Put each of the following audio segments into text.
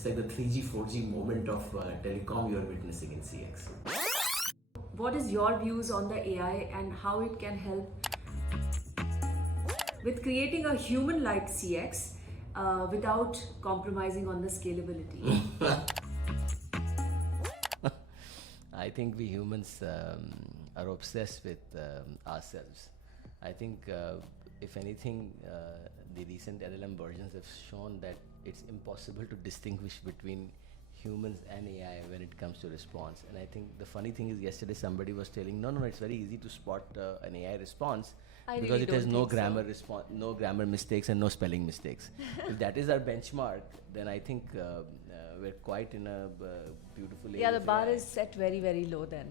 It's like the 3G, 4G moment of telecom you're witnessing in CX. What is your views on the AI and how it can help with creating a human-like CX without compromising on the scalability? I think we humans are obsessed with ourselves. I think, if anything, the recent LLM versions have shown that it's impossible to distinguish between humans and AI when it comes to response. And I think the funny thing is, yesterday somebody was telling, no, it's very easy to spot an AI response because really it has don't no think so. grammar no grammar mistakes and no spelling mistakes. If that is our benchmark, then I think we're quite in a beautiful age. Yeah, the of bar AI. is set very, very low then.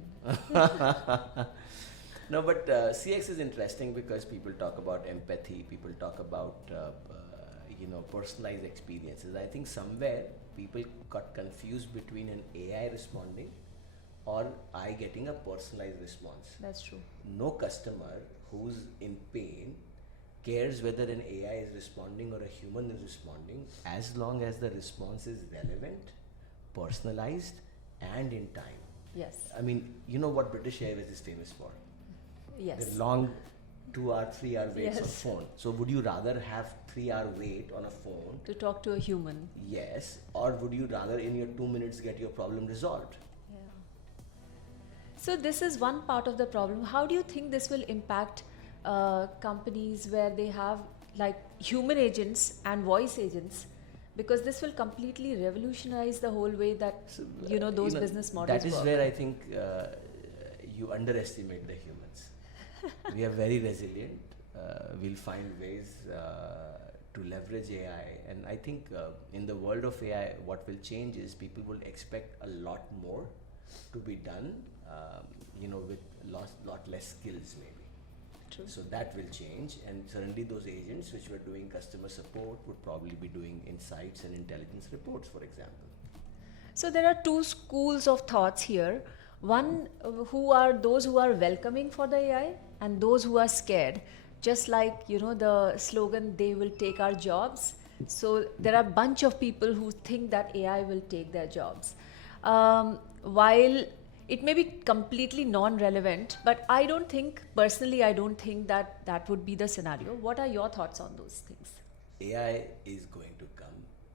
No, but CX is interesting because people talk about empathy, people talk about personalized experiences. I think somewhere people got confused between an AI responding or I getting a personalized response. That's true. No customer who's in pain cares whether an AI is responding or a human is responding, as long as the response is relevant, personalized, and in time. Yes. I mean, you know what British Airways is famous for? Yes. The long 2-hour, 3-hour waits on Yes. phone. So would you rather have 3-hour wait on a phone? To talk to a human. Yes. Or would you rather in your 2 minutes get your problem resolved? Yeah. So this is one part of the problem. How do you think this will impact companies where they have like human agents and voice agents? Because this will completely revolutionize the whole way that those business models That is work. where I think you underestimate the humans. We are very resilient. We'll find ways to leverage AI, and I think in the world of AI, what will change is people will expect a lot more to be done, with lot less skills maybe. True. So that will change, and certainly those agents which were doing customer support would probably be doing insights and intelligence reports, for example. So there are two schools of thoughts here. One, who are those who are welcoming for the AI and those who are scared. Just like, the slogan, they will take our jobs. So there are a bunch of people who think that AI will take their jobs. While it may be completely non-relevant, but I don't think that would be the scenario. What are your thoughts on those things? AI is going to come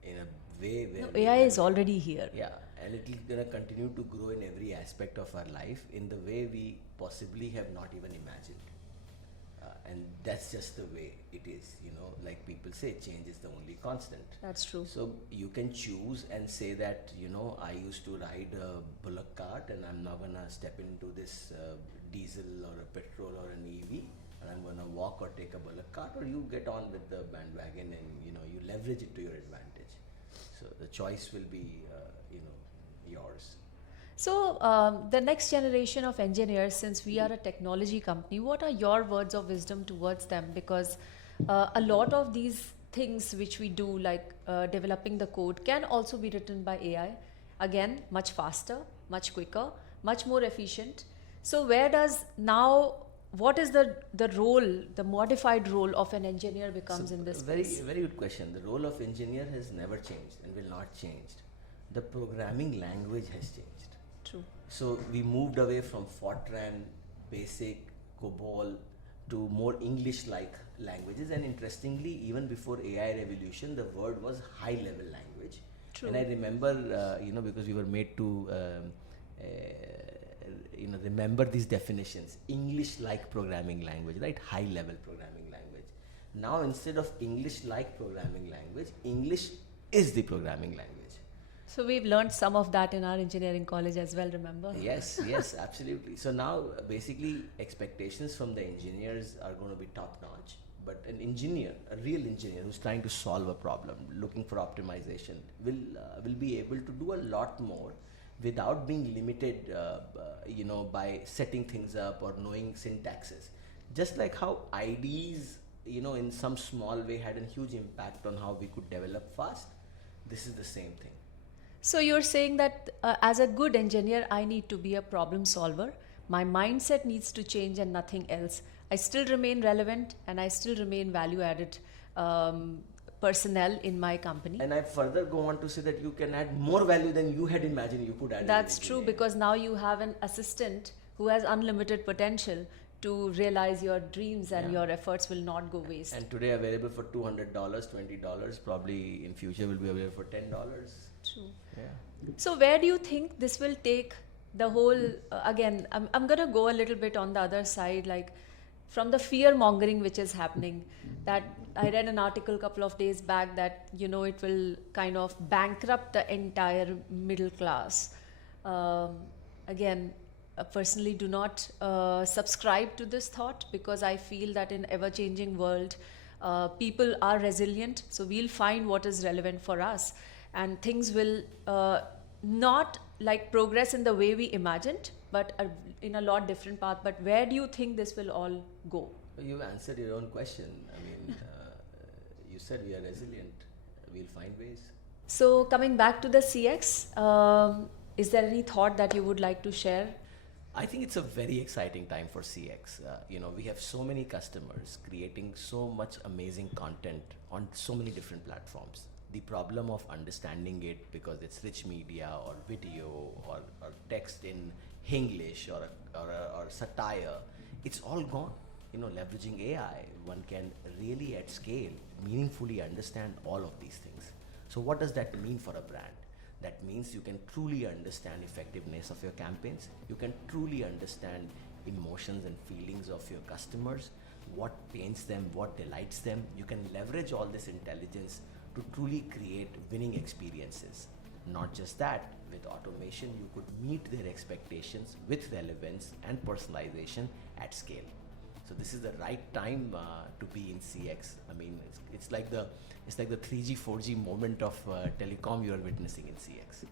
in a way where AI is already here. Yeah, and it's going to continue to grow in every aspect of our life in the way we possibly have not even imagined. And that's just the way it is, like people say, change is the only constant. That's true. So you can choose and say that, I used to ride a bullock cart and I'm now gonna step into this diesel or a petrol or an EV and I'm gonna walk or take a bullock cart, or you get on with the bandwagon and, you leverage it to your advantage. So the choice will be, yours. So the next generation of engineers, since we are a technology company, what are your words of wisdom towards them? Because a lot of these things which we do, like developing the code, can also be written by AI. Again, much faster, much quicker, much more efficient. So what is the role, the modified role of an engineer becomes in this space? Very good question. The role of engineer has never changed and will not change. The programming language has changed. True. So we moved away from Fortran, Basic, COBOL to more English-like languages, and interestingly, even before AI revolution, the word was high-level language. True. And I remember, because we were made to, remember these definitions. English-like programming language, right? High-level programming language. Now, instead of English-like programming language, English is the programming language. So we've learned some of that in our engineering college as well, remember? Yes, absolutely. So now basically expectations from the engineers are going to be top notch, but an engineer, a real engineer who's trying to solve a problem, looking for optimization, will be able to do a lot more without being limited, by setting things up or knowing syntaxes. Just like how IDs, in some small way had a huge impact on how we could develop fast, this is the same thing. So you're saying that as a good engineer, I need to be a problem solver. My mindset needs to change and nothing else. I still remain relevant and I still remain value added personnel in my company. And I further go on to say that you can add more value than you had imagined you could add. That's true, because now you have an assistant who has unlimited potential to realize your dreams, and your efforts will not go waste. And today available for $200, $20, probably in future will be available for $10. True. Yeah. So where do you think this will take the whole, again, I'm going to go a little bit on the other side, like from the fear mongering which is happening, that I read an article a couple of days back that, you know, it will kind of bankrupt the entire middle class. Again, personally do not subscribe to this thought, because I feel that in ever-changing world, people are resilient, so we'll find what is relevant for us, and things will not like progress in the way we imagined, but in a lot different path. But where do you think this will all go? You answered your own question. I mean, you said we are resilient. We'll find ways. So coming back to the CX, is there any thought that you would like to share? I think it's a very exciting time for CX. You know, we have so many customers creating so much amazing content on so many different platforms. The problem of understanding it, because it's rich media or video or text in Hinglish or satire, it's all gone. You know, leveraging AI, one can really at scale meaningfully understand all of these things. So what does that mean for a brand? That means you can truly understand effectiveness of your campaigns. You can truly understand emotions and feelings of your customers, what pains them, what delights them. You can leverage all this intelligence to truly create winning experiences. Not just that, with automation, you could meet their expectations with relevance and personalization at scale. So this is the right time to be in CX. I mean, it's like the 3G, 4G moment of telecom you are witnessing in CX.